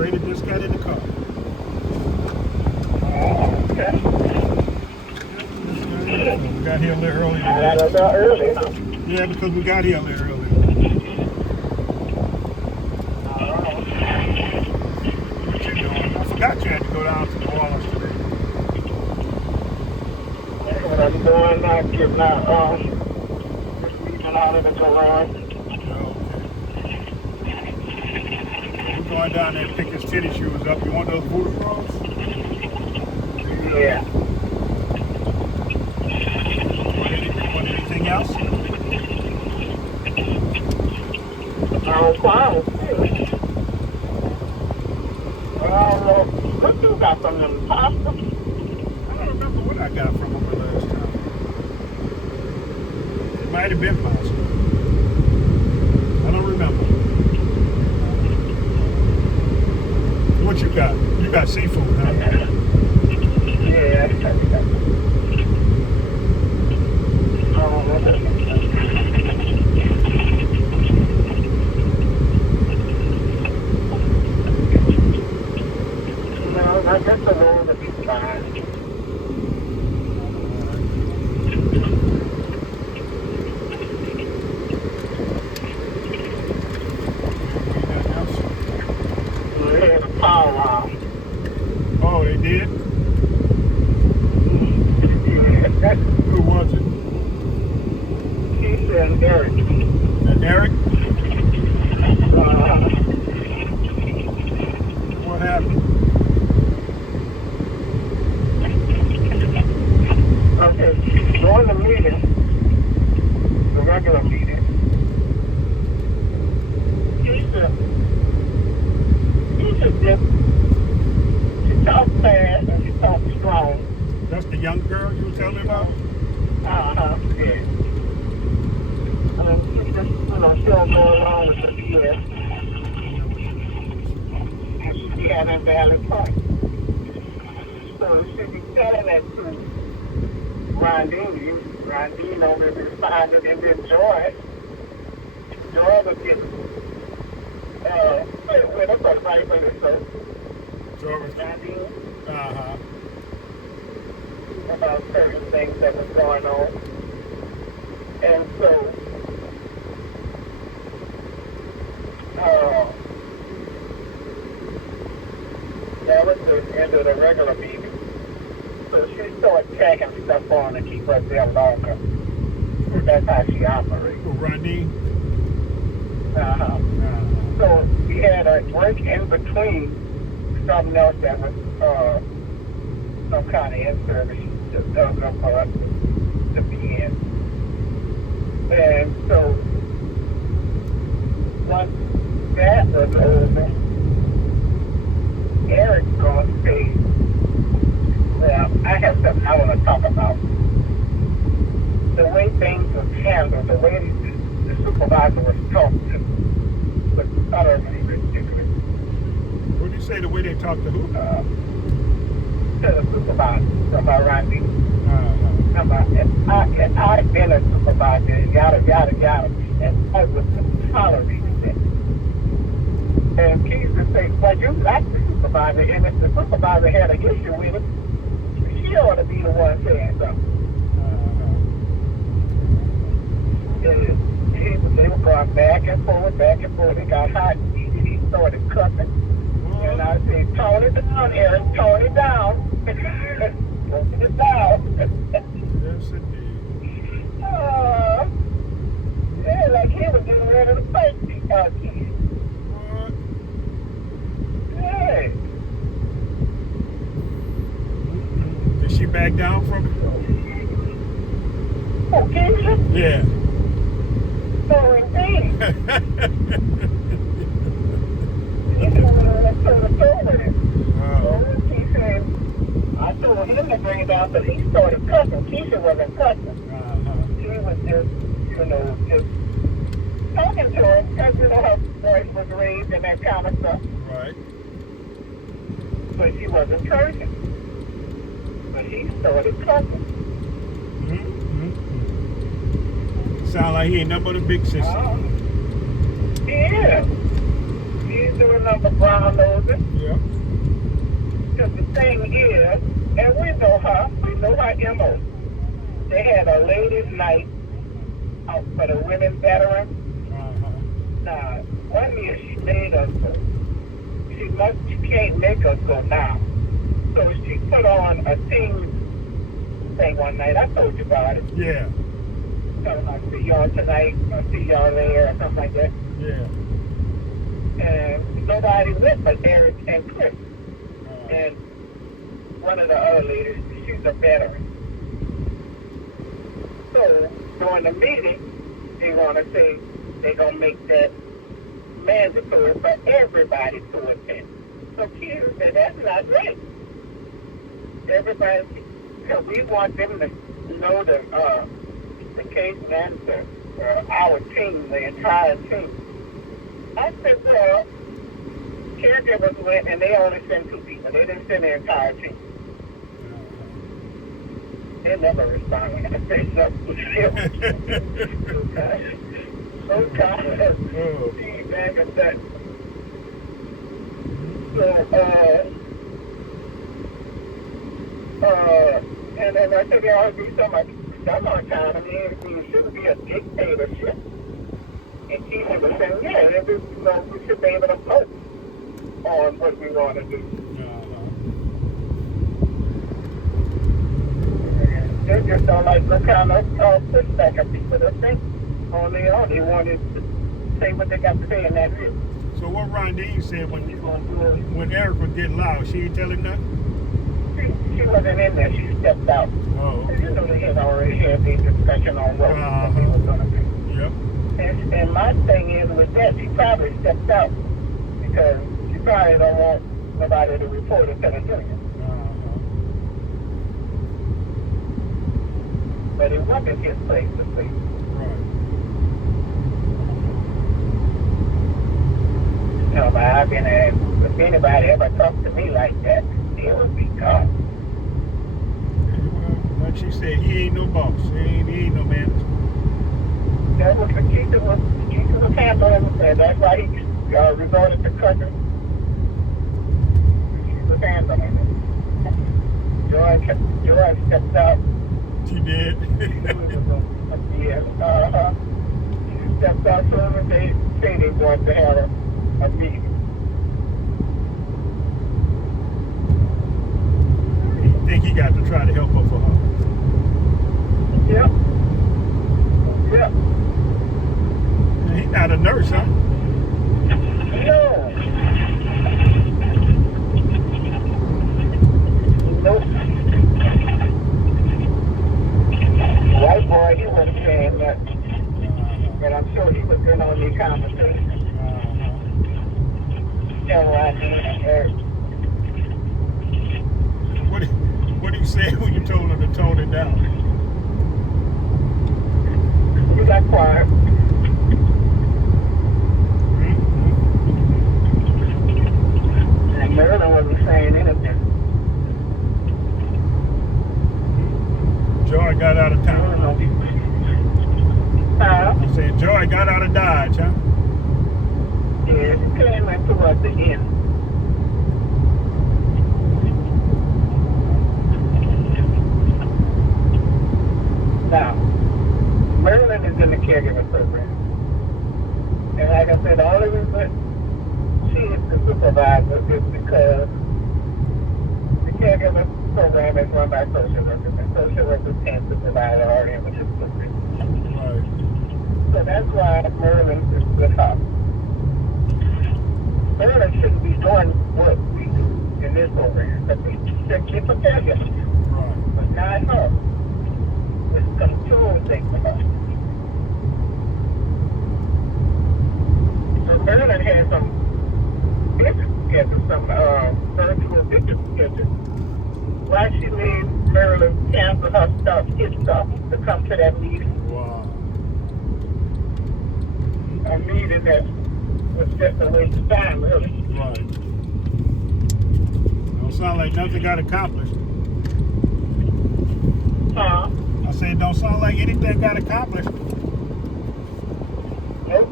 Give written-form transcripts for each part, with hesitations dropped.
Brady just got in the car. Oh, okay. We got here a little early I today. got a little early, huh? Yeah, because we got here a little early. What you doing? I forgot you had to go down to New Orleans today. That's what I'm doing now, getting out, just leaving out of the garage. Oh, okay. We're going down there to pick his tennis shoes up. You want those voodoo rolls? Yeah. Want anything else? Wow. What you got from them pasta? I don't remember what I got from him the last time. It might have been pasta. I don't remember. What you got? You got seafood, huh? Yeah. No, I guess the roll will be fine. We had a powwow. Oh, they did? Yeah. Who was it? Keisha and Eric. Eric? What happened? Okay, during the meeting, the regular meeting, Keisha just, she talked fast and she talked strong. That's the young girl you were telling me about? Yeah. She just, she don't go along with the BS. And she had a valid point. So she be telling that to Rondine. Rondine over there responded, and then Joy was getting with her for the right way. So Rondine about certain things that was going on. And so that was the end of the regular meeting. So she started tagging stuff on to keep us there longer. That's how she operates. Oh, Rodney? So we had a break in between something else that was some kind of in-service she just dug up for us to be in. And so once that was over, Eric's going to say, well, I have something I want to talk about. The way things were handled, the way the supervisor was talked to was utterly ridiculous. What did you say, the way they talked to who? To the supervisor, about Randy. If I'd been a supervisor, yada, yada, yada, and I would tolerate it. And Keith would say, well, you like the supervisor, and if the supervisor had an issue with it, she ought to be the one saying something. They were going back and forth, back and forth. It got hot and heated. He started cussing. And I said, tone it down, Eric, tone it down. Tone it down. Yes, indeed. Yeah, like he was getting ready to fight me. What? Yeah. Did she back down from it? Oh, Keisha? Yeah. So indeed. So he said, I told him to bring it down, but he started cussing. Keisha wasn't cussing. She was just talking to him because, her voice was raised and that kind of stuff. Right. But she wasn't cursing. But he started cussing. Sound like he ain't nothing but a big sister. Yeah. Yeah. she's doing number brown nosing. Yeah. Because the thing is, and we know her MO. They had a ladies' night out for the women veterans. Now, one year she made us go. She can't make us go now. So she put on a team thing one night. I told you about it. Yeah. Telling her, I'll see y'all tonight, I'll see y'all there, or something like that. Yeah. And nobody went but Eric and Chris. And one of the other ladies, she's a veteran. So during the meeting, they want to say they're going to make that mandatory for everybody to attend. So Keith said, that's not right. Everybody, because we want them to know the case manager, our team, the entire team. I said, well, caregivers went and they only sent 2 people. They didn't send the entire team. They never responded. I said, okay. Feedback and that. So, and then I said, there ought to be some autonomy. It shouldn't be a dictatorship. And he was saying, yeah, we should be able to vote on what we want to do. They just don't like the kind of pushback of people that think on their own. They wanted to say what they got to say, and that's it. So what Rondine said when Eric was getting loud, she didn't tell him nothing? She wasn't in there. She stepped out. Oh, okay. You know, they had already had the discussion on what they were going to do. Yep. And my thing is with that, she probably stepped out because she probably don't want nobody to report it to the union. But it wasn't his place to speak. Right. You know, but I've been asked, if anybody ever talked to me like that, it would be God. Well, like she said, he ain't no boss. He ain't no manager. That was the teacher was handling, and that's why he resorted to cutting. She was handling it. Joy stepped out. She did. Yes, she stepped out soon as they say they wanted to have a meeting. You think he got to try to help her for her? Yep. Yep. He's not a nurse, huh? No. Nope. White boy, he wasn't saying that. But I'm sure he was good on the conversation. Tell Rodney and Eric. What did you say when you told him to tone it down? He got quiet. And Merlin wasn't saying anything. Joy got out of town. Huh? I said, Joy got out of Dodge, huh? Yeah, he came in towards the end. Now, Merlin is in the caregiver program. And like I said, the only reason she is the supervisor is because the caregiver program is run by social workers, and social workers can't supervise the RN, which is stupid. Right. So that's why Merlin is with her. Merlin shouldn't be doing what we do in this program, because we strictly for caregivers. Right. But not her. It's a control thing for her. So Merlin had some business schedule, some virtual business schedule. Why she made Merlin cancel her stuff, his stuff, to come to that meeting. Wow. A meeting that was just a waste of time, really. Right. Don't sound like nothing got accomplished. Huh? I said, don't sound like anything got accomplished. Nope.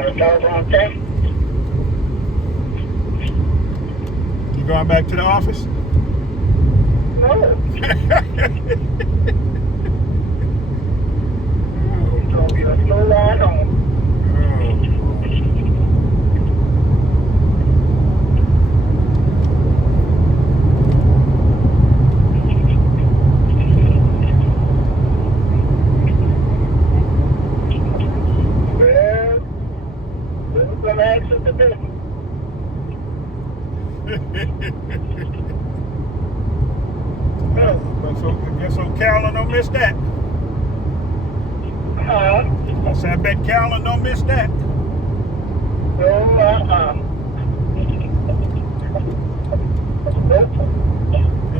was doggone okay. You going back to the office? No. It's gonna be a slow ride home. So Carolyn don't miss that. I said, I bet Carolyn don't miss that.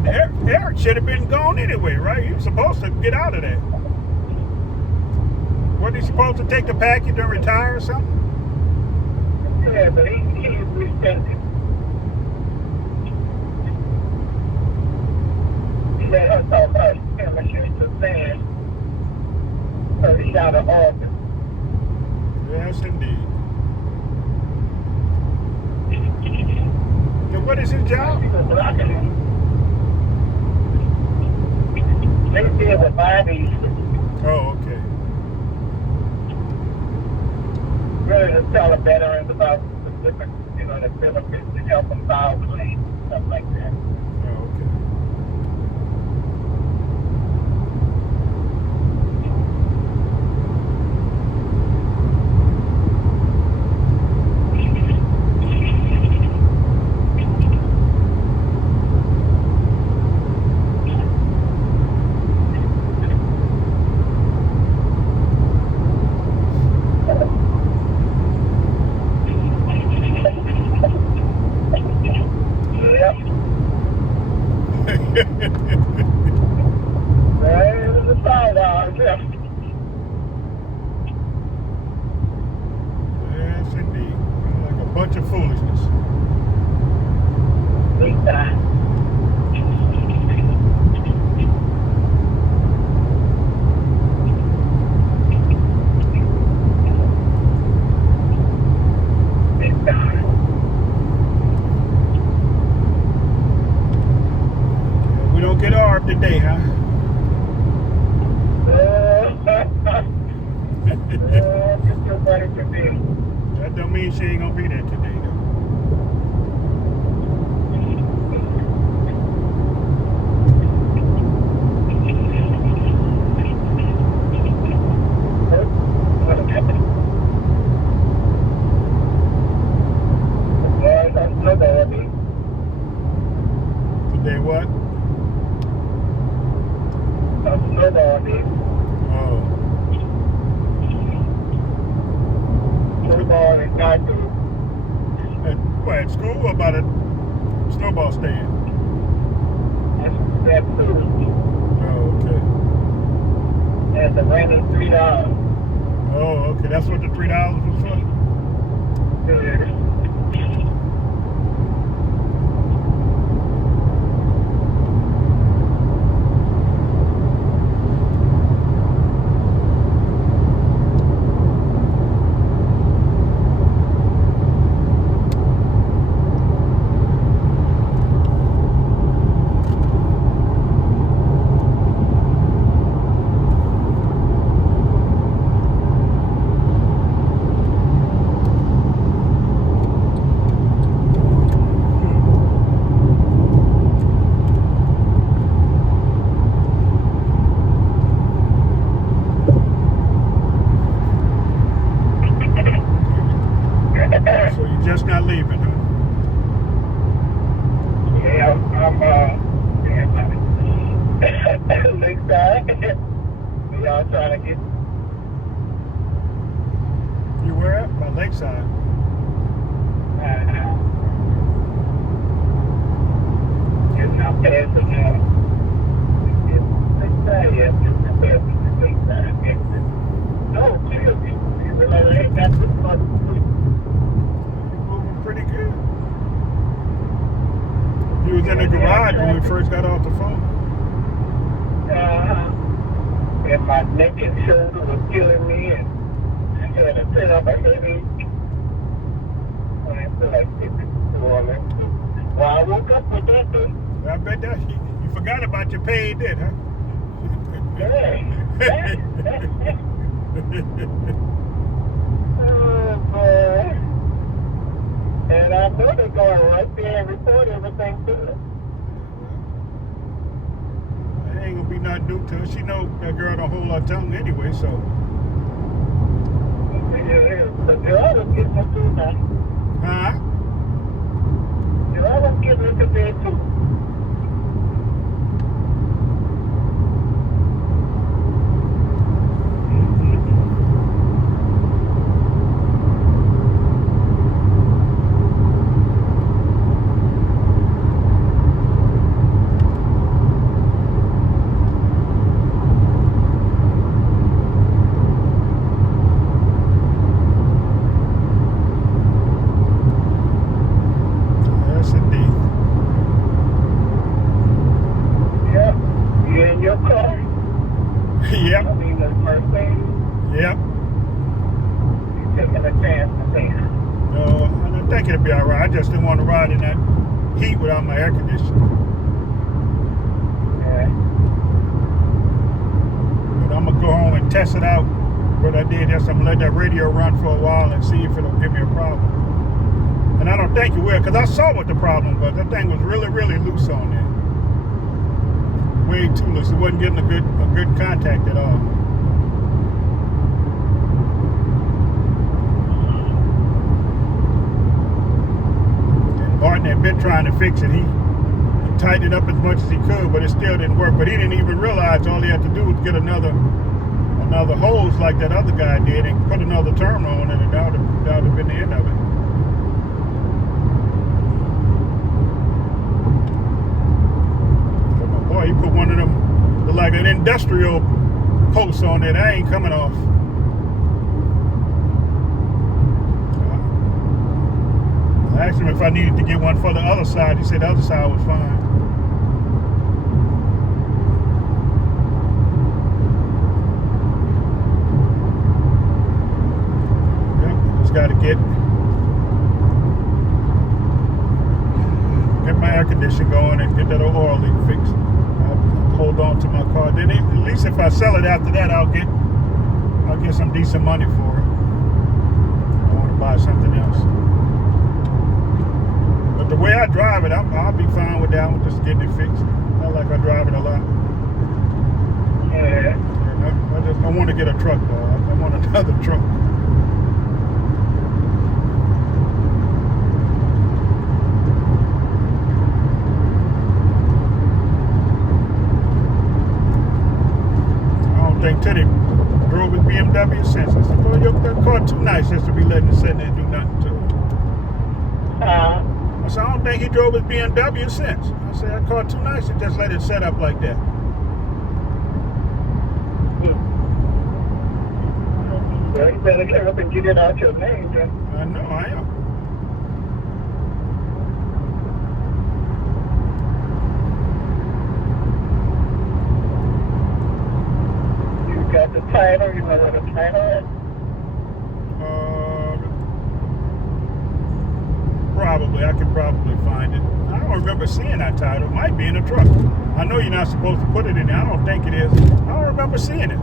And Eric should have been gone anyway, right? He was supposed to get out of there. Wasn't he supposed to take the package and retire or something? Yeah, but he respected. He let her talk about him and she was just saying her shot of office. Yes, indeed. So what is his job? They deal with bodies. Oh, okay. Really to tell the veterans about the different, the benefits to help them file claims, stuff like that. Oh, okay. Yes, indeed. Like a bunch of foolishness. Big time. Big time. We don't get armed today, huh? That don't mean she ain't gonna be there today, though. Today what? Oh. At school or about a snowball stand? That's food. Oh, okay. And the rent is $3. Oh, okay. That's what the $3 was for? So you're just not leaving, huh? Yeah, I'm Lakeside. Y'all trying to get. You where at? By Lakeside. Getting out past the Lakeside, yeah. Just past the Lakeside. No, seriously. That's the fun. Moving pretty good. You was in the garage when we first got off the phone. And my neck and shoulder was killing me, and I had to set up a heavy I woke up with that day. I bet that you forgot about your paid did, huh? Yeah. Oh, boy. And I know they're going right there and report everything to her. It ain't gonna be nothing new to her. She know that girl don't hold her tongue anyway, so. The girl was getting her too now. Huh? The girl was getting her to bed too. Yes, indeed. Yep. You in your car? Yep. I mean, the first thing, Yep. you're taking a chance to think. No, I think it'll be all right. I just didn't want to ride in that heat without my air conditioning. Yeah. But I'm gonna go home and test it out. What I did is I'm gonna let that radio run for a while and see if it'll give me a problem. And I don't think it will, because I saw what the problem was. That thing was really, really loose on there. Way too loose. It wasn't getting a good contact at all. And Martin had been trying to fix it. He tightened it up as much as he could, but it still didn't work. But he didn't even realize all he had to do was get another hose like that other guy did and put another terminal on it, and that would have been the end of it. But my boy, he put one of them, like an industrial post on it. That ain't coming off. I asked him if I needed to get one for the other side. He said the other side was fine. Got to get my air conditioner going and get that oil leak fixed. I'll hold on to my car. Then at least if I sell it after that, I'll get some decent money for it. I want to buy something else. But the way I drive it, I'll be fine with that. I'm just getting it fixed. Not like I drive it a lot. Yeah. I want to get a truck though. I want another truck. I think Teddy drove his BMW since. I said, "Oh, that car too nice just to be letting it sit there and do nothing to it." I said, "I don't think he drove his BMW since." I said, "That car too nice to just let it set up like that." Well, you better get up and get it out your name then. I know, I am. Got the title, you know what the title is? Probably. I could probably find it. I don't remember seeing that title. It might be in a truck. I know you're not supposed to put it in there. I don't think it is. I don't remember seeing it.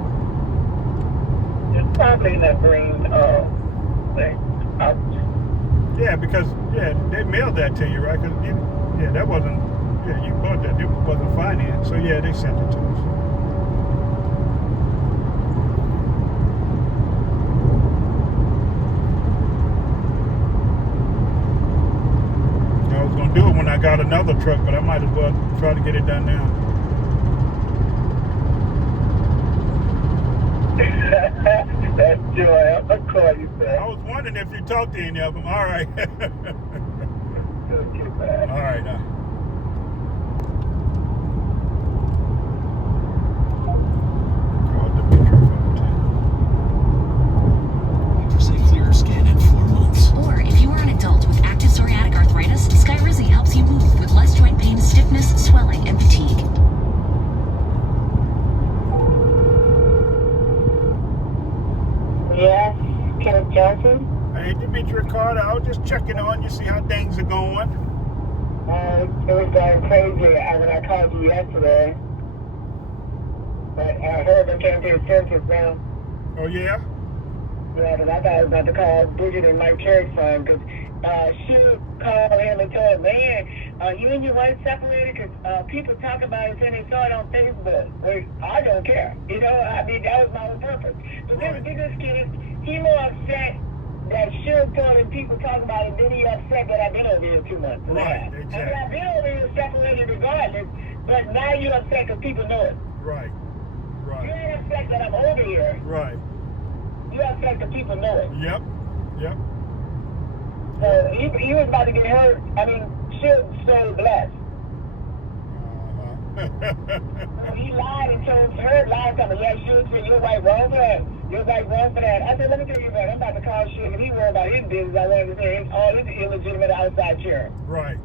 It's probably in that green thing. Ouch. Yeah, because, they mailed that to you, right? Because, that wasn't, you bought that. It wasn't financed. So, they sent it to us. Do it when I got another truck, but I might as well try to get it done now. That's Joy. I'll call you back. I was wondering if you talked to any of them. All right. Okay, bye. All right now. Clear skin in 4 months. Or if you are an adult with active psoriatic arthritis, Skyrizi helps you move with less joint pain, stiffness, swelling, and fatigue. Yes, Kenneth Johnson? Hey, Demetria Carter, I was just checking on you, see how things are going. It was going crazy when I called you yesterday. But I heard them came to the census now. Oh, yeah? Yeah, because I thought I was about to call Bridget and Mike Church son, because she called him and told him, man, you and your wife separated because people talk about it and they saw it on Facebook. Well, I don't care. You know, I mean, that was my whole purpose. But then this kid, he more upset that Suge told him people talk about it, then he upset that I've been over here 2 months. Right, exactly. exactly. I mean, I've been over here separated regardless, but now you're upset because people know it. Right, right. You ain't upset that I'm over here. Right. You upset that people know it. Yep, yep. So he was about to get hurt. I mean, Suge's so blessed. So he lied and told her, lied to me, yeah, Suge said, your wife wrong for that. Your wife wrong for that. I said, let me tell you about it. I'm about to call Suge, and he worried about his business. I wanted to say, all this illegitimate outside cheering. Right,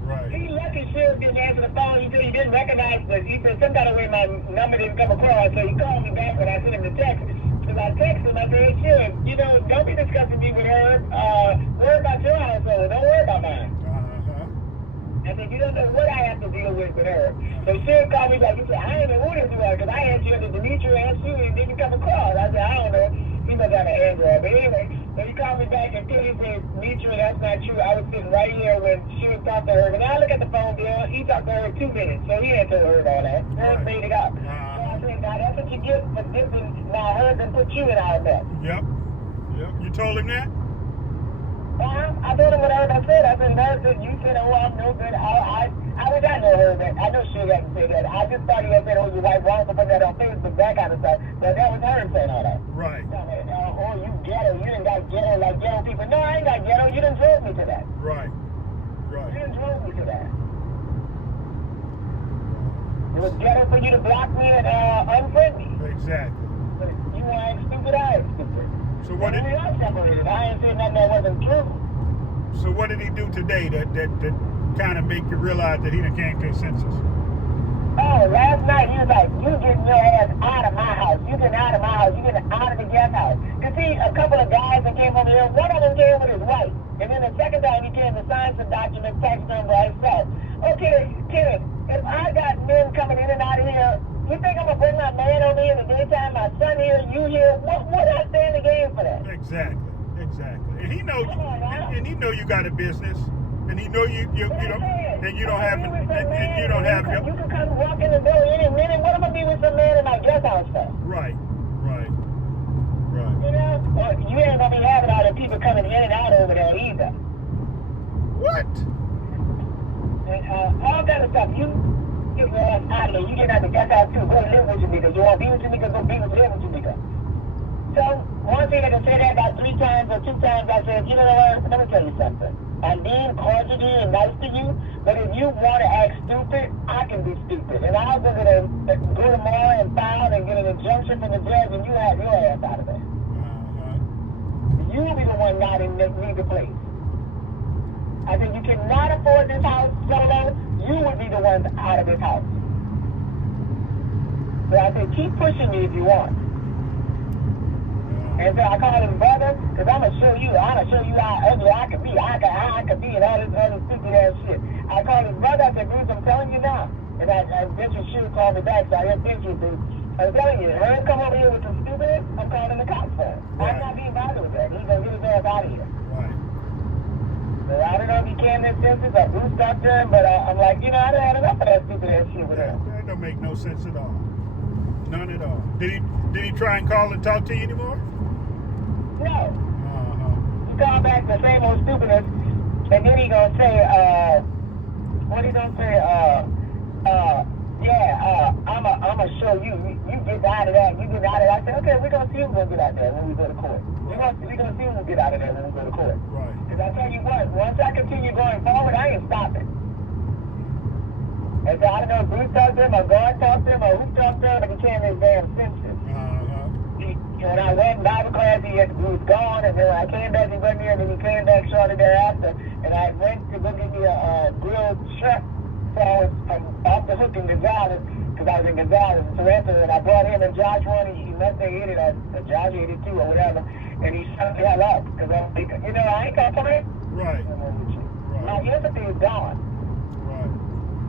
right. He lucky Suge didn't answer the phone. He said he didn't recognize this. He said some kind of way my number didn't come across, so he called me back when I sent him the text. Because I texted him, I said, hey, Suge, you know, don't be discussing me with her. Worry about your household. Don't worry about mine. I said, you don't know what I have to deal with her. So Suge called me back. He said, I ain't know who this was, because I asked you to Demetri and Sue and didn't come across. I said, I don't know. He must have an Android. But anyway, so he called me back and he said, Demetri, that's not true. I was sitting right here when Suge talked to her. But now I look at the phone bill, he talked to her 2 minutes. So he ain't told her all that. Her made it up. So I said, now that's what you get for this, and now her done put you in our mess. Yep, yep. You told him that? I told him what I said. I said, no, you said, oh, I'm no good. I wish I know her that. I know she hadn't said that. I just thought he had said, oh, your wife wrong for putting that on Facebook, that kind of stuff. But that was her saying all that. Right. Oh, you ghetto. You didn't got ghetto like ghetto people. No, I ain't got ghetto. You done drove me to that. Right. Right. You done drove me to that. It was ghetto for you to block me and unfriend me. Exactly. You want to act stupid, I act stupid. So what did I ain't saying nothing that wasn't true. So what did he do today that kind of make you realize that he done came to a census? Oh, last night he was like, you getting your ass out of my house. You getting out of my house. You getting out of the guest house. You see, a couple of guys that came over here, one of them came with his wife. And then the second time he came to sign some documents, tax number by himself. Okay, Kenneth, if I got men coming in and out of here, you think I'm going to bring my man over here in the daytime, my son here, you here? What I stay in the game for that? Exactly, exactly. And he know you got a business, and he know you know, and you don't have, and you don't have. You can come walk in the door any minute. What am I going to be with some man in my guest house for? Right, right, right. You know, well, you ain't going to be having all the people coming in and out over there either. What? And all kind of stuff. You get your ass out of there. You get out the guest house too. Go live with your nigga. You want to be with your nigga? Go be with live with your nigga. So, one thing I can say that about 3 times or 2 times, I said, you know what, let me tell you something. I'm being cordial to you and nice to you, but if you want to act stupid, I can be stupid. And I'll go tomorrow and file and get an injunction from the judge, and you have your ass out of there. You will be the one not in the place. I said, you cannot afford this house solo, you would be the one out of this house. So I said, keep pushing me if you want. And so I called his brother, because I'm going to show you how ugly I could be. I could be and all this other stupid ass shit. I called his brother, I said, Bruce, I'm telling you now. And Vincent Shue called me back, so I heard Vincent do. I'm telling you, her come over here with some stupid, I'm calling the cops for him. Right. I'm not being bothered with that. He's going to get his ass out of here. Right. So I don't know if he came to census or Bruce talked to him, but I'm like, you know, I done had enough of that stupid ass shit with him. That don't make no sense at all. None at all. Did he try and call and talk to you anymore? No. He called back the same old stupidness, and then he gonna say, what he gonna say? I'ma show you. You get out of that. You get out of that. I said, okay, we're gonna see who's gonna get out of there when we go to court. Right. We're gonna see who'll get out of there when we go to court. Right. Because I tell you what, once I continue going forward, I ain't stopping. And so I don't know if Bruce talked to him or God talked to him or who talked to him, but he came to his damn senses. When I went in Bible class, he was gone, and then when I came back, he wasn't here, and then he came back shortly thereafter, and I went to go get me a grilled shrimp sandwich from off the hook in Gonzales, because I was in Gonzales in Sorrento, and I brought him and Josh one, he must have hit it, or Josh hit it too, or whatever, and he shut the hell up, because I ain't gonna come in. Right. My empathy is gone.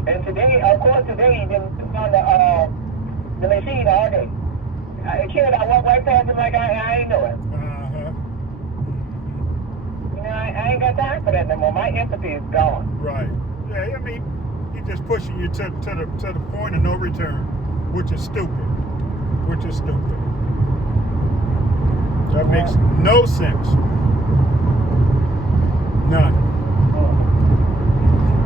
And today, of course, today, he's been on the machine all day. Kid, I walk right past him like I ain't know it. You know, I ain't got time for that no more. My empathy is gone. Right. Yeah, I mean, he's just pushing you to the point of no return, which is stupid. That makes no sense. None.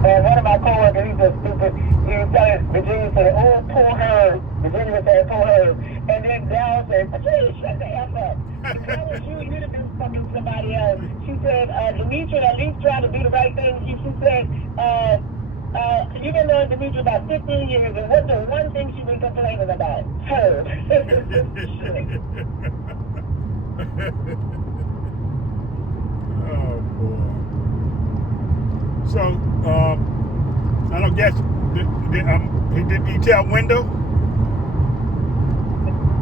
And one of my coworkers, he's just stupid. He was telling Virginia, said, oh, poor her. Virginia said, poor her. And then Dal said, Virginia, shut the F up. If that was you, you'd have been fucking somebody else. She said, Demetra at least trying to do the right thing. She said, you've been knowing Demetra about 15 years, and what's the one thing she's been complaining about? Her. Oh, boy. So, I don't guess, did he tell Window?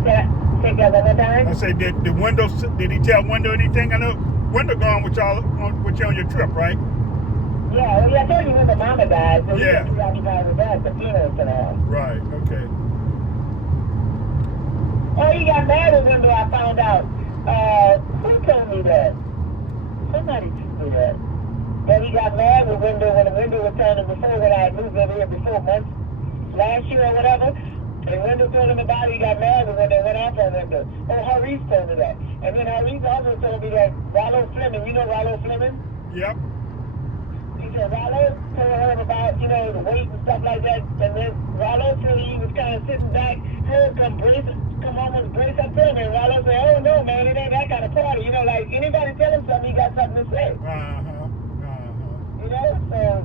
Say that one more time? I said, did he tell Window anything? I know Window gone with you on your trip, right? Yeah, well, I told you when the mama died, so yeah. He was occupied with that, the funeral and all. Right, okay. Oh, he got mad with Window, I found out. Who told me that? Somebody told me that. That he got mad with Window when the Window was telling him before, when I had moved over here before months, last year or whatever. And Window told him about it, he got mad with Window, went off on Window. Oh, Haris told me that. And then Haris also told me that Rollo Fleming, you know Rollo Fleming? Yep. He said Rollo told her about, you know, the weight and stuff like that. And then Rollo said he was kind of sitting back, her come almost brace up to him. And Rollo said, oh no, man, it ain't that kind of party. You know, like anybody tell him something, he got something to say. You know, so,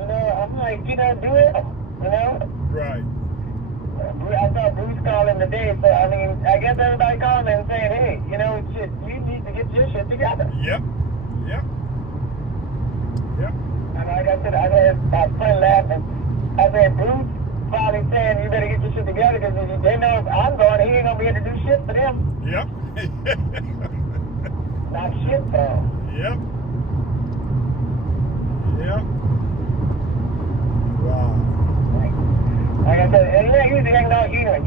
you know, I'm like, you know, do it, you know? Right. I saw Bruce calling today, so I mean, I guess everybody calling and saying, hey, you know, shit, you need to get your shit together. Yep. And like I said, I heard my friend laughing. I said, Bruce probably saying you better get your shit together because they know if I'm going, he ain't gonna be able to do shit for them. Yep. Not shit for them. Yep. Wow. Like I said, and yeah, you hanging out, you gonna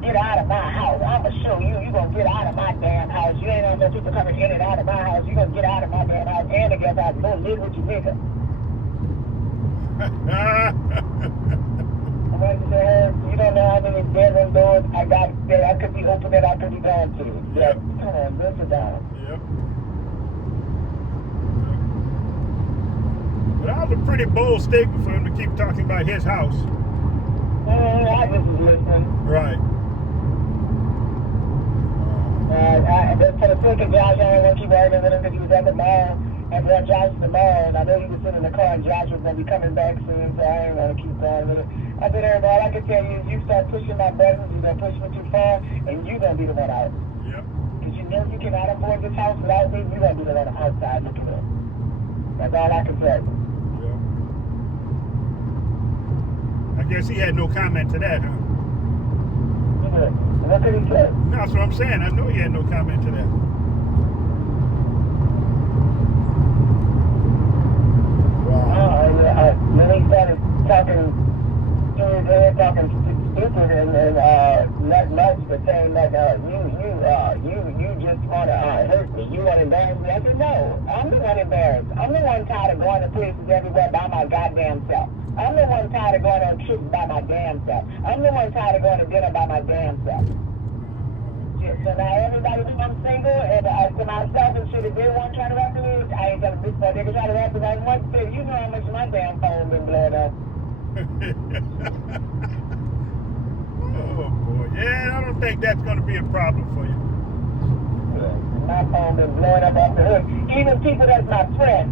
get out of my house. I'ma show you, you gonna get out of my damn house. You ain't no people coming in and out of my house. You gonna get out of my damn house and I guess I'll go live with you nigga. I'm like to say, you don't know how many bedroom doors I got that I could be open that I could be going to. Yep. Come on, listen down. Yep. But that was a pretty bold statement for him to keep talking about his house. I just was listening. Right. For the sake of Josh, I don't want to keep arguing with him because he was at the mall, at Josh at the mall, and I know he was sitting in the car and Josh was going to be coming back soon, so I ain't going to keep going with it. I said, everybody, all I can tell you is you start pushing my buttons, you're going to push me too far, and you're going to be the one out. Yep. Because you know if you cannot afford this house without me, you're going to be the one outside looking in. That's all I can tell you. I guess he had no comment to that, huh? Yeah. What did he say? No, that's what I'm saying. I know he had no comment to that. Wow. When he started talking, he was there talking stupid and not much, but saying that you just want to hurt me. You want to embarrass me. I said, no, I'm the one embarrassed. I'm the one tired of going to places everywhere by my goddamn self. I'm the one tired of going on trips by my damn self. I'm the one tired of going to dinner by my damn self. So now everybody think I'm single and to myself and shit, if they want to try to rap to me, I ain't telling this boy, they can try to rap to me. One thing, you know how much my damn phone been blowing up. Oh boy. Yeah, I don't think that's going to be a problem for you. Yeah, my phone been blowing up off the hook. Even people that's my friend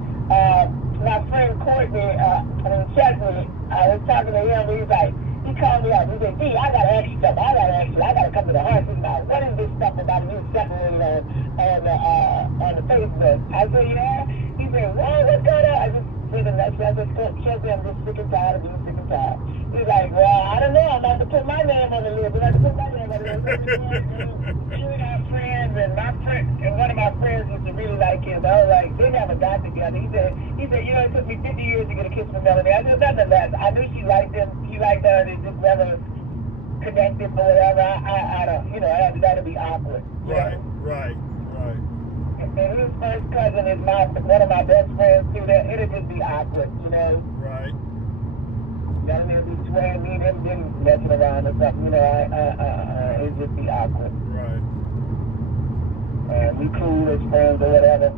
Courtney, Chesney, I was talking to him, he called me up, he said, D, I gotta ask you something, I gotta come to the heart of now. What is this stuff about you separating on the Facebook? I said, yeah. He said, well, what's going on? I just said, Chesney, I'm just sick and tired of being sick and tired. He's like, well, I don't know, I'm about to put my name on the list. I'm about to put my name on the list. You and our friends, and one of my friends used to really like him. I was like, they never got together. He said, you know, it took me me 50 years to get a kiss from Melanie. I knew nothing less. I knew she liked him. He liked her. They just never connected or whatever. I don't, that'd be awkward. Right. And his first cousin is one of my best friends too. That it'd just be awkward, Right. Melanie would be swearing me and them messing around or something, it'd just be awkward. Right. And we cool as friends or whatever.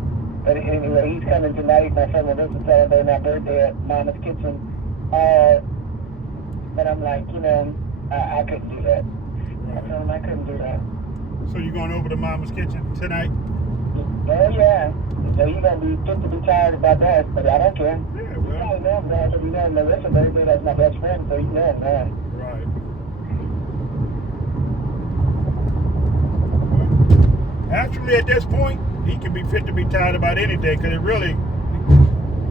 But anyway, he's coming tonight. My friend Melissa celebrating my birthday at Mama's Kitchen. But I'm like, I couldn't do that. I told him I couldn't do that. So you going over to Mama's Kitchen tonight? Oh yeah. So you're gonna be fit to be tired about that, but I don't care. Yeah, You well. probably know him now, because you know Melissa's birthday, that's my best friend, so you know him now. Right. Well, actually, at this point, he can be fit to be tired about anything, because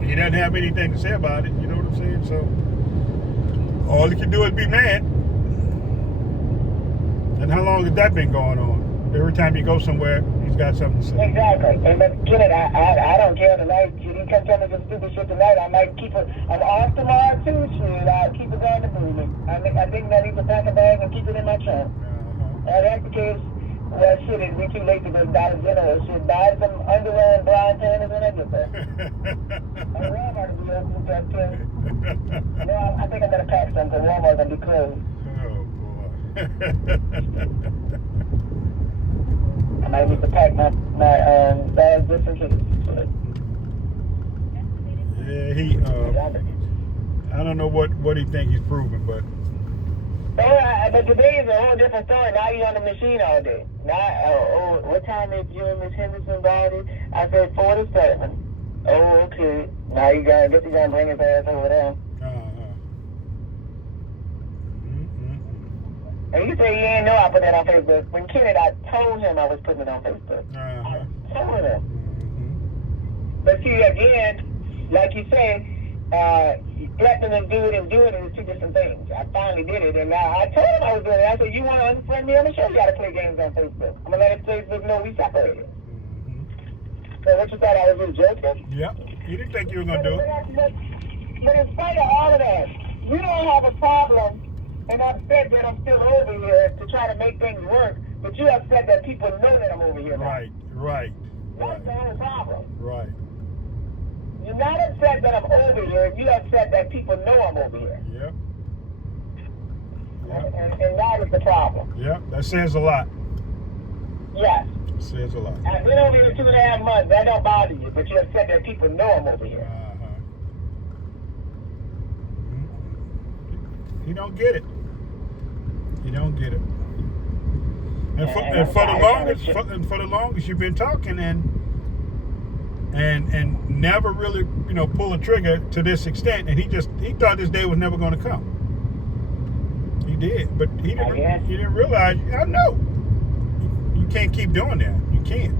he doesn't have anything to say about it. You know what I'm saying? So all he can do is be mad. And how long has that been going on? Every time you go somewhere, he's got something to say. Exactly. And but Kenneth, I don't care tonight. She didn't come tell me some stupid shit tonight. I might keep it. I'm off tomorrow too. Shit, I'll keep it on the movie. I think I need to pack a bag and keep it in my trunk. That's the case. Well, shit, it'd be too late to go to Dollar General. Shit, buy some underwear and brown panties when I get there. And Walmart will be open just too. I think I'm gonna pack some because Walmart's gonna be closed. Oh boy. I might need to pack my bag just in case. Yeah, I don't know what he think he's proving, but. But today is a whole different story. Now you're on the machine all day. Now, what time is you and Miss Henderson body? I said 4 to 7. Oh, okay. Now I guess you're gonna bring his ass over there. And you say you ain't know I put that on Facebook. When Kenneth, I told him I was putting it on Facebook. I told him. But see, again, like you say, threatening and doing it is two different things. I finally did it, and now I told him I was doing it. I said, you want to unfriend me? I'm going to show you how to play games on Facebook. I'm going to let Facebook know we separated. So what you thought I was just joking? Yep. You didn't think you were going to do it. But in spite of all of that, you don't have a problem, and I'm upset that I'm still over here to try to make things work, but you're upset that people know that I'm over here now. Right. That's the whole problem. Right. You're not upset that I'm over here, you're upset that people know I'm over here. Yep. And that is the problem. Yep, that says a lot. Yes. It says a lot. I've been over here 2.5 months, that don't bother you, but you're upset that people know I'm over here. He don't get it. He don't get it. And for the longest you've been talking and never really, pull a trigger to this extent, and he thought this day was never going to come. He did, but he didn't realize. I know you can't keep doing that. You can't.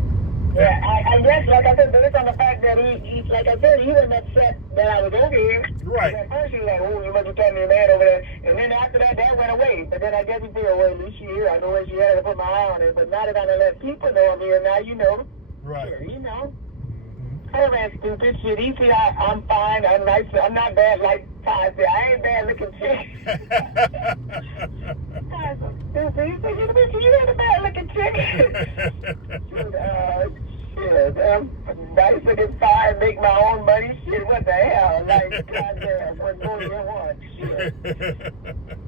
Yeah, I guess, like I said, based on the fact that he like I said, he wasn't upset that I was over here. Right. At first he was like, oh, you must have told me a man over there. And then after that went away. But then I guess he figured, well, at least she here. I know where she had to put my eye on it. But now that I'm going to let people know I'm here, now you know. Right. Sure, you know. Her man stupid shit. He said I'm fine. I'm nice. I'm not bad like Ty said. I ain't bad looking chick. Stupid. He said, you ain't a bad looking chick. Shit, nice looking fine, make my own money. Shit, what the hell? Like, goddamn, what more do you want? Shit.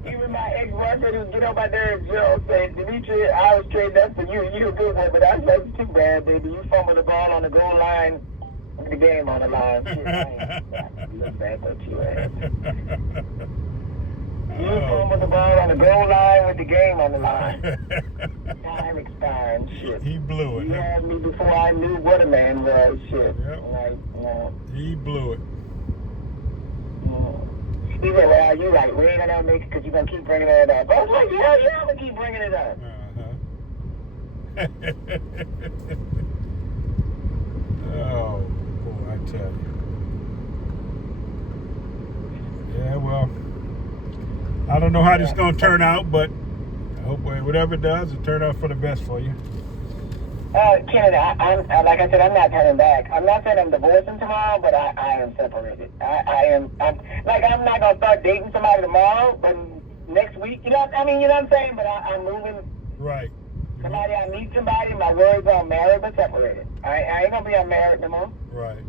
Even my ex-boyfriend who get on my nerves, said, Dimitri, I was trading up for you, and you a good one, but I was like, too bad, baby. You fumbled the ball on the goal line. The game on the line. Look back at you, ass. You fumbled the ball on the goal line with the game on the line. Time expiring, shit. He blew it. You had me before I knew what a man was, shit. Yep. Like, he blew it. He said, well, you're right. We ain't gonna make it because you're gonna keep bringing it up. I was like, yeah, I'm gonna keep bringing it up. Oh, boy, I tell you. Yeah, well, I don't know how this is going to turn out, but I hope whatever it does, it turn out for the best for you. Kennedy, I'm like I said, I'm not turning back. I'm not saying I'm divorcing tomorrow, but I am separated. I'm not gonna start dating somebody tomorrow, but next week, you know what I'm saying? But I'm moving. Right. Somebody, I meet somebody, my words are married but separated. I ain't gonna be unmarried no more. Right.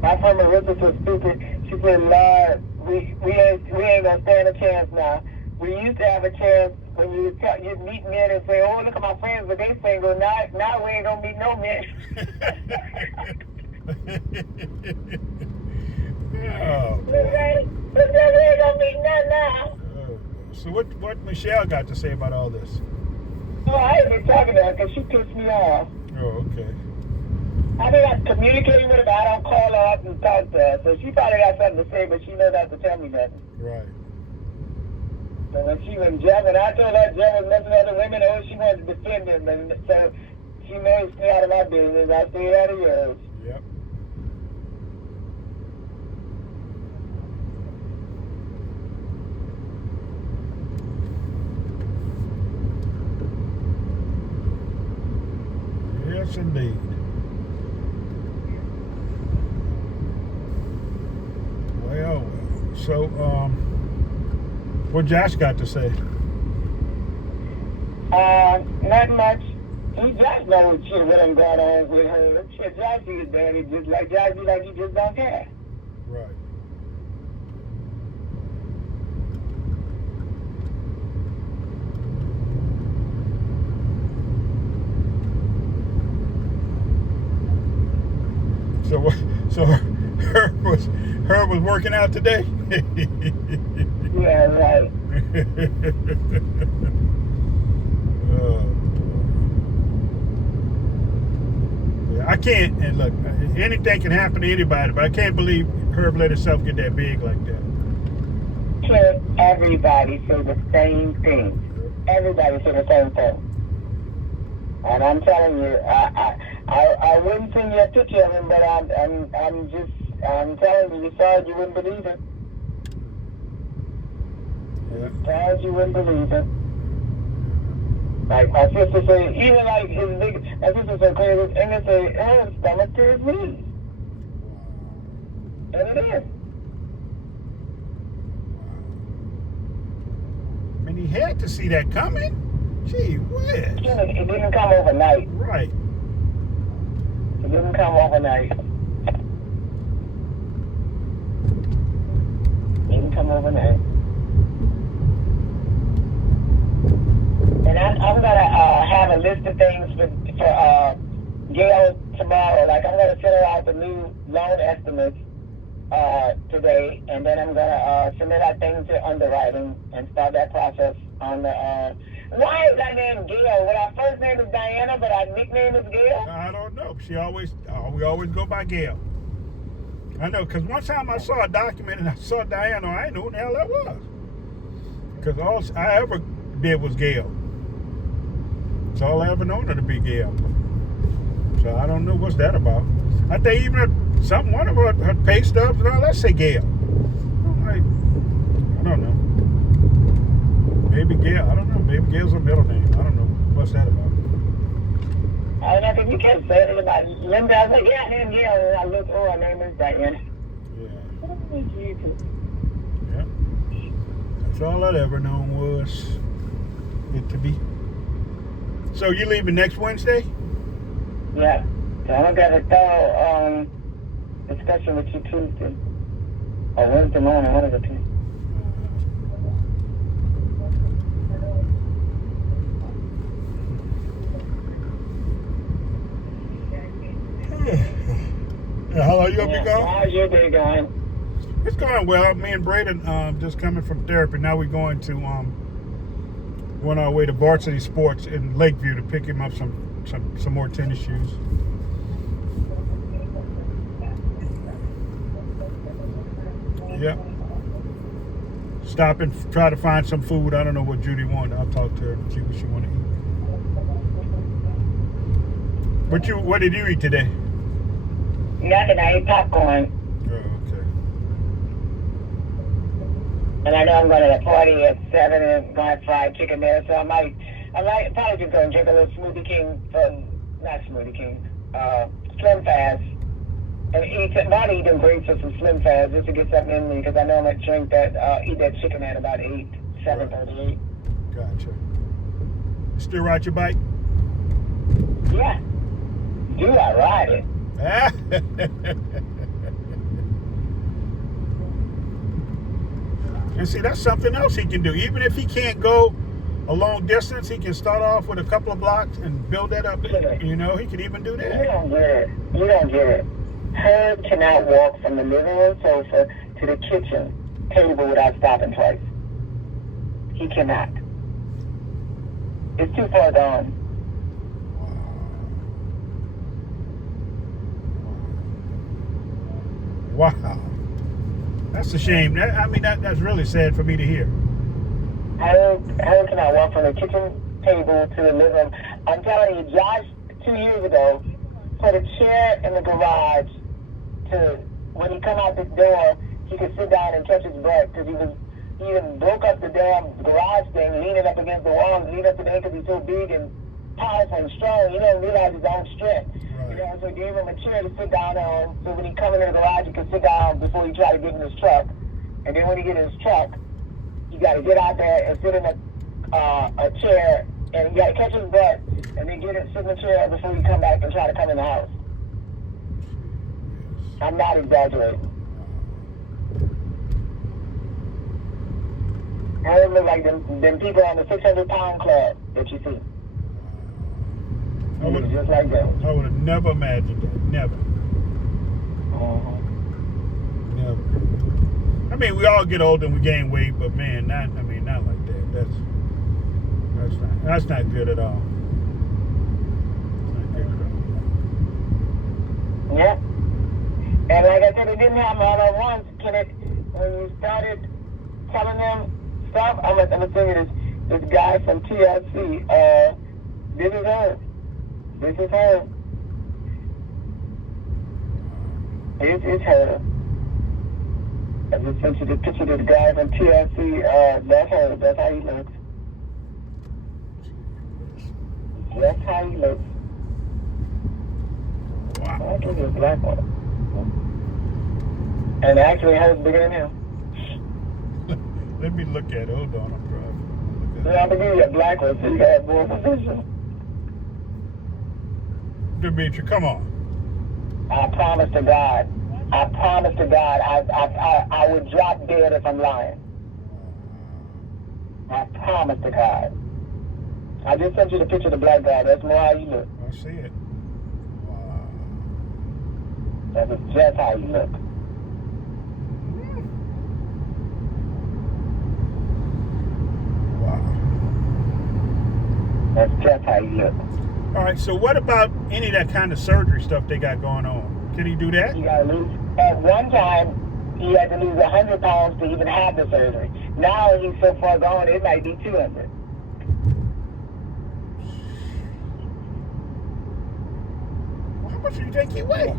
My friend Marissa was stupid. She said, Lord, we ain't gonna stand a chance now. We used to have a chance when you'd meet men and say, oh, look at my friends, but they single. Now we ain't gonna meet no men. Oh, boy. We ain't gonna meet none now. So what Michelle got to say about all this? Oh, I ain't been talking to her because she pissed me off. Oh, okay. I mean, I'm communicating with her, but I don't call her up and talk to her. So she probably got something to say, but she knows not to tell me nothing. Right. So when she was jamming, I told her Jem was messing with other women, and she wanted to defend him. And so she knows stay out of my business. I stay out of yours. Yep. Yes, indeed. Well. So, what Josh got to say? Not much. He just knows shit what I'm going on with her. Shit, Josh is daddy, just like Josh be like he just don't care. Right. So Herb was working out today? Yeah, right. I can't, and look, anything can happen to anybody, but I can't believe Herb let himself get that big like that. Everybody say the same thing. Everybody say the same thing. And I'm telling you, I wouldn't send you a picture of him, but I'm telling you, you saw it, you wouldn't believe it. Yeah. You saw it, you wouldn't believe it. Like my sister said, even like my sister said, crazy, and they say, oh, his stomach to his knees. And it is. I mean, he had to see that coming. Gee whiz. It didn't come overnight. Right. It didn't come overnight. It didn't come overnight. And I'm gonna have a list of things for Gail tomorrow. Like I'm gonna send her out the new loan estimates today, and then I'm gonna submit our things to underwriting and start that process on the. Why is that name Gail? Well, our first name is Diana, but our nickname is Gail. I don't know. We always go by Gail. I know, because one time I saw a document and I saw Diana. I didn't know who the hell that was. Because all I ever did was Gail. That's all I ever known her to be, Gail. So I don't know what's that about. I think even one of her pay stubs and all that say Gail. I don't know. Maybe Gail. I don't know. Maybe Gail's a middle name. I don't know. What's that about? I don't know, because you kept saying it about Linda. I was like, yeah, her name Gail. And I looked, her name is Diana. Yeah. That's all I'd ever known was it to be. So you leaving next Wednesday? Yeah. So I'm going to thorough discussion with you Tuesday. Or Wednesday morning, one of the two. How long you gonna be gone? How's your day going? It's going well. Me and Braden just coming from therapy. Now we're going to on our way to Varsity Sports in Lakeview to pick him up some more tennis shoes. Yep. Stop and try to find some food. I don't know what Judy wanted. I'll talk to her and see what she want to eat. What did you eat today? Nothing. I ate popcorn. Oh, okay. And I know I'm going to the party at 7 and going to fried chicken there, so I might probably just going to drink a little Smoothie King not Smoothie King, Slim Fast. And about eating breaks for some Slim Fast just to get something in me because I know I'm going to drink that, eat that chicken at about 7:38. Gotcha. Still ride your bike? Yeah. Do I ride it? And see, that's something else he can do. Even if he can't go a long distance, he can start off with a couple of blocks and build that up. You know, he could even do that. You don't get it. You don't get it. Herb cannot walk from the living room sofa to the kitchen table without stopping twice. He cannot. It's too far gone. Wow. That's a shame. That's really sad for me to hear. Herb cannot walk from the kitchen table to the living room. I'm telling you, Josh, 2 years ago, put a chair in the garage to, when he come out the door, he could sit down and catch his breath because he even broke up the damn garage thing, leaning up against the wall, leaning up to the end because he's so big and powerful and strong. He didn't realize his own strength. Right. You know, so he gave him a chair to sit down on, so when he come into the garage, he could sit down before he tried to get in his truck. And then when he get in his truck, you got to get out there and sit in a chair, and you got to catch his breath, and then sit in the chair before you come back and try to come in the house. I'm not exaggerating. I don't look like them people on the 600-pound club that you see. Just like that. I would have never imagined that. Never. Never. I mean, we all get older and we gain weight, but man, not like that. That's not good at all. It's not good at all. Yeah. And like I said, it didn't happen all at once. When you started telling them stuff, I'm going to tell you this guy from TLC, this is her. This is her. This is her. I just sent you the picture of this guy from TLC. That's her. That's how he looks. That's how he looks. Wow. I think he's a black one. And actually, hers bigger than him. Let me look at it. Hold on, I'm driving. Yeah, I'm going to give you a black one so you got more position. Dimitri, come on. I promise to God. I would drop dead if I'm lying. I promise to God. I just sent you the picture of the black guy. That's more how you look. I see it. Wow. That is just how you look. Wow. That's just how you look. All right, so what about any of that kind of surgery stuff they got going on? Can he do that? You gotta lose. At one time, he had to lose 100 pounds to even have the surgery. Now he's so far gone, it might be 200. How much do you think he weigh?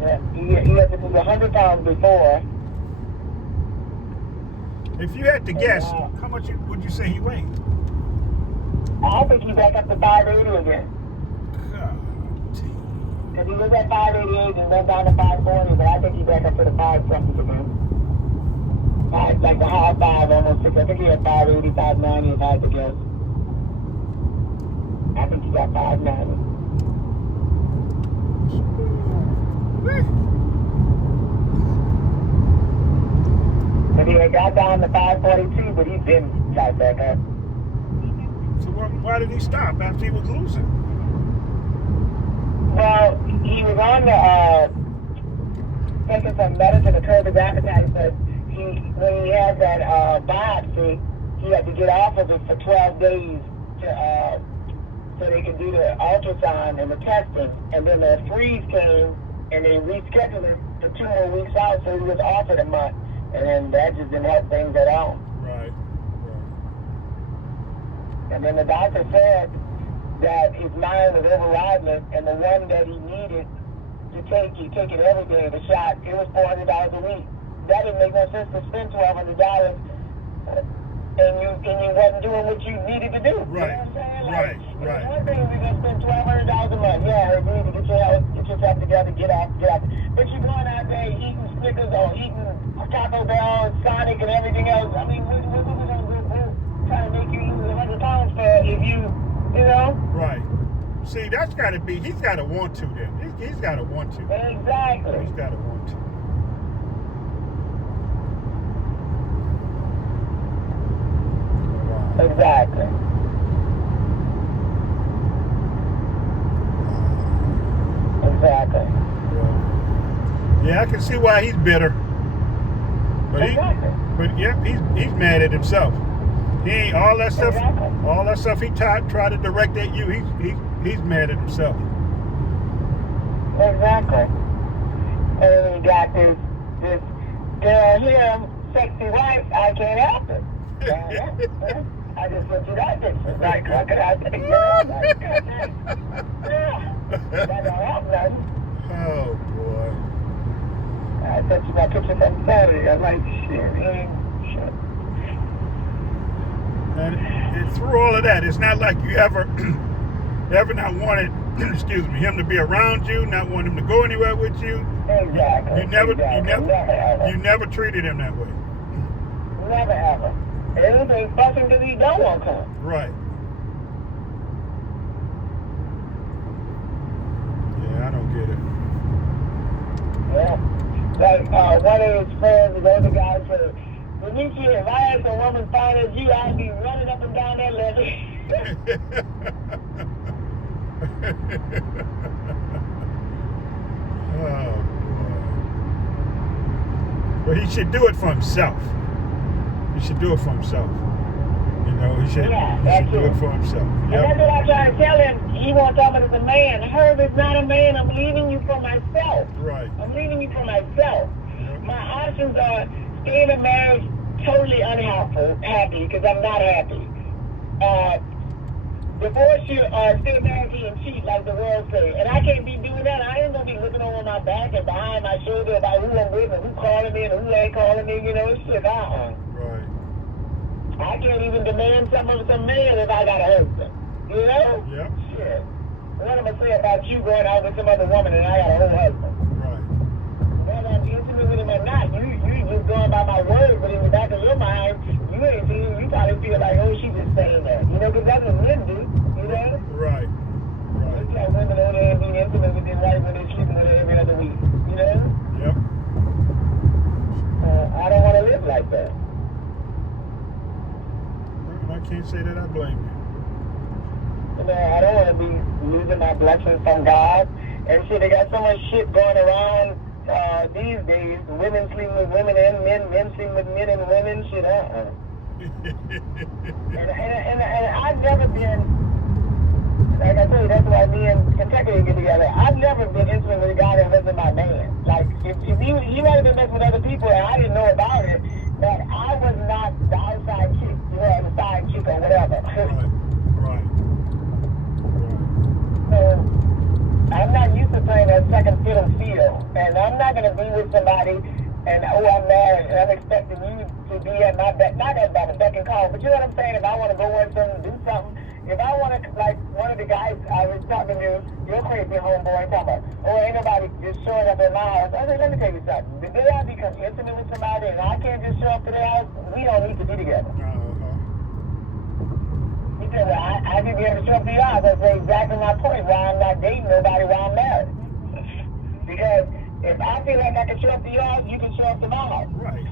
Yeah, he had to lose 100 pounds before. If you had to guess, how much would you say he weighed? I think he's back up to 580 again. God Because he was at 588 and went down to 540, but I think he's back up to the 5-something again. Like the high 5, almost 6. I think he had 580, 590 if I had to guess. I think he got 590. But he had got down to 542, but he's been right back up. So why did he stop after he was losing? Well, he was on the taking some medicine to curb his appetite, but when he had that biopsy, he had to get off of it for 12 days to so they could do the ultrasound and the testing. And then the freeze came, and they rescheduled it for 2 more weeks out, so he was off it a month. And then that just didn't help things at all. Right. And then the doctor said that his mind was overriding it, and the one that he needed to take, he took it every day, the shot, it was $400 a week. That didn't make no sense to spend $1,200 and you wasn't doing what you needed to do. Right. You know what I'm saying? Right. It's one thing if you just spend $1,200 a month. Yeah, you need to get yourself together, get out. But you're going out there eating Snickers or eating Taco Bell, Sonic, and everything else. I mean, what we gonna do? Trying to make you lose 100 pounds for if you know? Right. See, that's got to be. He's got to want to. Then he's got to want to. Exactly. He's got to want to. Wow. Exactly. Exactly. Yeah, I can see why he's bitter. But Exactly. he's mad at himself. He ain't all that stuff. Exactly. All that stuff he tried to direct at you. He's mad at himself. Exactly. And then you got this girl here, sexy wife. I can't help it. I just went through that picture. Like, look at that thing, girl. Like, yeah. That don't help nothing. Oh boy. I sent you my picture from Saturday. I'm like, shit. And through all of that, it's not like you ever not wanted, excuse me, him to be around you, not want him to go anywhere with you. Exactly. You never treated him that way. Never ever. Everything fucking because he don't want to come. Right. Yeah, I don't get it. Yeah. Like one of his friends, the other guy said, Demetri, if I had some woman fine as you, I'd be running up and down that levee. Oh boy. But he should do it for himself. He should do it for himself. You know, he should do it for himself. And that's what I try to tell him. He won't tell me as a man. Herb is not a man. I'm leaving you for myself. Right. I'm leaving you for myself. Yep. My options are staying in marriage totally happy because I'm not happy. Divorce you or stay married and cheat like the world say. And I can't be doing that. I ain't going to be looking over my back and behind my shoulder about who I'm with and who calling me and who ain't calling me, you know, shit. Right. I can't even demand something of some man if I got a husband. You know? Yep. Shit. What am I say about you going out with some other woman and I got a whole husband? Right. Whether I'm intimate with him or not, you just going by my word, but in the back of your mind, you ain't feeling, you probably feel like, oh, she's just saying that. You know, because that's what men do, you know? Right. It's like women over there being intimate with their wife when they're sleeping with her every other week, you know? Yep. I don't want to live like that. I can't say that I blame you. You know, I don't want to be losing my blessings from God. And shit, they got so much shit going around these days. Women sleep with women and men sleep with men and women. Shit, and I've never been, like I told you, that's why me and Kentucky get together. I've never been intimate with a guy that wasn't my man. Like, if he might have been messing with other people and I didn't know about it, but I was not the outside chick, you know, the side chick or whatever. Right. So, I'm not used to playing that second fiddle feel. And I'm not going to be with somebody and, oh, I'm married, and I'm expecting you to be at my beck, not at my beck and call, but you know what I'm saying? If I want to go with something, do something, if I want to, like one of the guys I was talking to, your crazy homeboy, talking about, oh, ain't nobody just showing up at my house. I said, let me tell you something. The day I become intimate with somebody and I can't just show up to their house, we don't need to be together. He said, well, I can be able to show up to your house. That's exactly my point, why I'm not dating nobody while I'm married. Because if I feel like I can show up to your house, you can show up to my house. Right.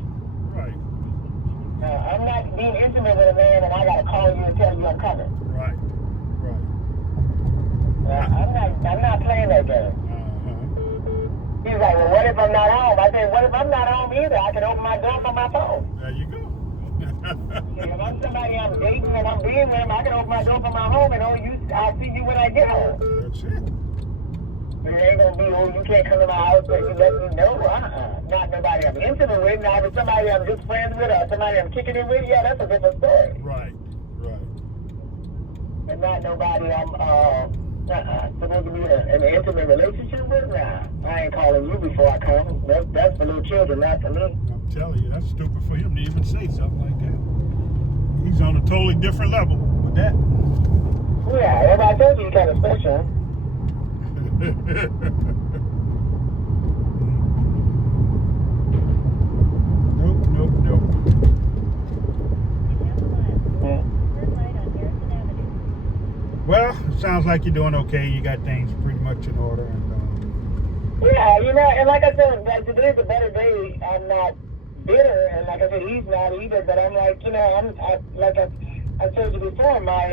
I'm not being intimate with a man and I got to call you and tell you I'm coming. Right. I'm not playing that game. He's like, well, what if I'm not home? I said, what if I'm not home either? I can open my door from my phone. There you go. If I'm somebody I'm dating and I'm being with him, I can open my door from my home and I'll see you when I get home. That's it. It ain't gonna be, oh, you can't come to my house, but you let me know. Not nobody I'm intimate with. Now, if it's somebody I'm just friends with or somebody I'm kicking it with, yeah, that's a different story. Right. And not nobody I'm supposed to be in an intimate relationship with. Nah, I ain't calling you before I come. That's for little children, not for me. I'm telling you, that's stupid for him to even say something like that. He's on a totally different level with that. Yeah, and I told you kind of special. Nope. Yeah. Well, it sounds like you're doing okay. You got things pretty much in order. And, Yeah, you know, and like I said, like, today's a better day. I'm not bitter, and like I said, he's not either. But I'm like, you know, like I told you before, my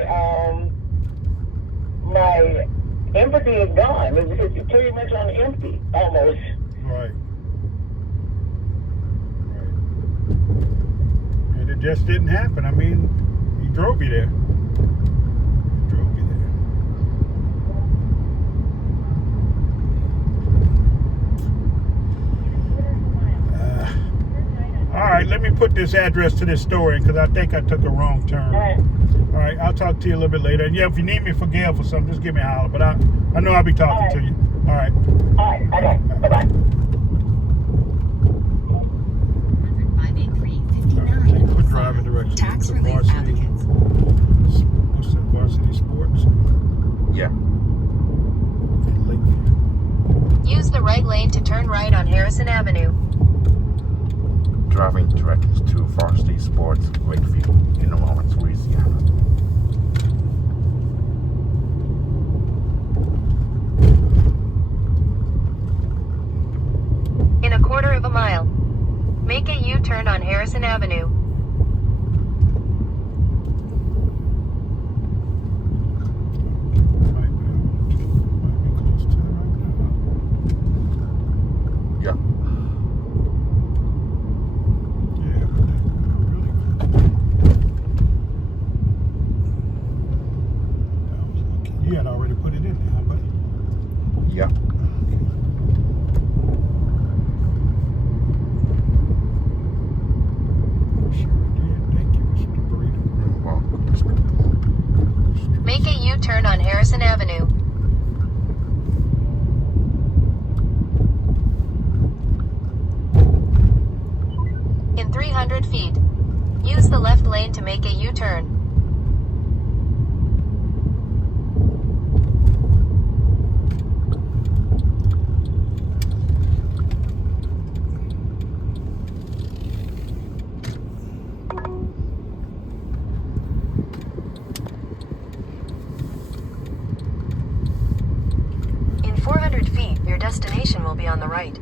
empathy is gone. It's pretty much on empty, almost. right. And it just didn't happen. I mean, he drove you there. All right, let me put this address to this story because I think I took a wrong turn. All right, I'll talk to you a little bit later. And yeah, if you need me for Gail for something, just give me a holler. But I know I'll be talking to you. All right. All right, okay, bye-bye. 583-59. Put driving directions. Tax to relief varsity. advocates. What's that? Varsity Sports Yeah. in Lakeview. Use the right lane to turn right on Harrison Avenue. Driving directions to Varsity Sports, Lakeview, in Lawrence, Louisiana. In a quarter of a mile, make a U-turn on Harrison Avenue. Might be close to it right now. Yeah. Yeah, really good. I was looking. You had already put it in there, huh, buddy? Yeah. Sure did. Thank you, Mr. Burrito. Well, Make a U-turn on Harrison Avenue. In 300 feet, use the left lane to make a U-turn. In 400 feet, your destination will be on the right.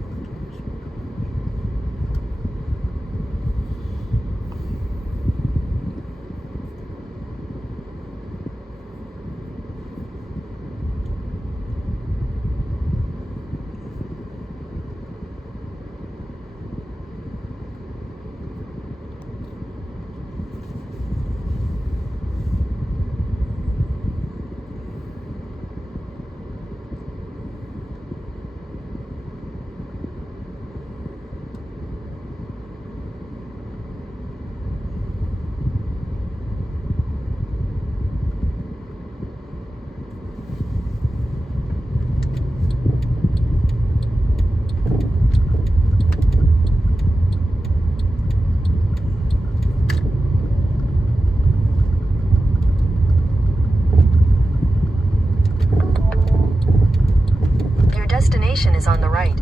Your destination is on the right.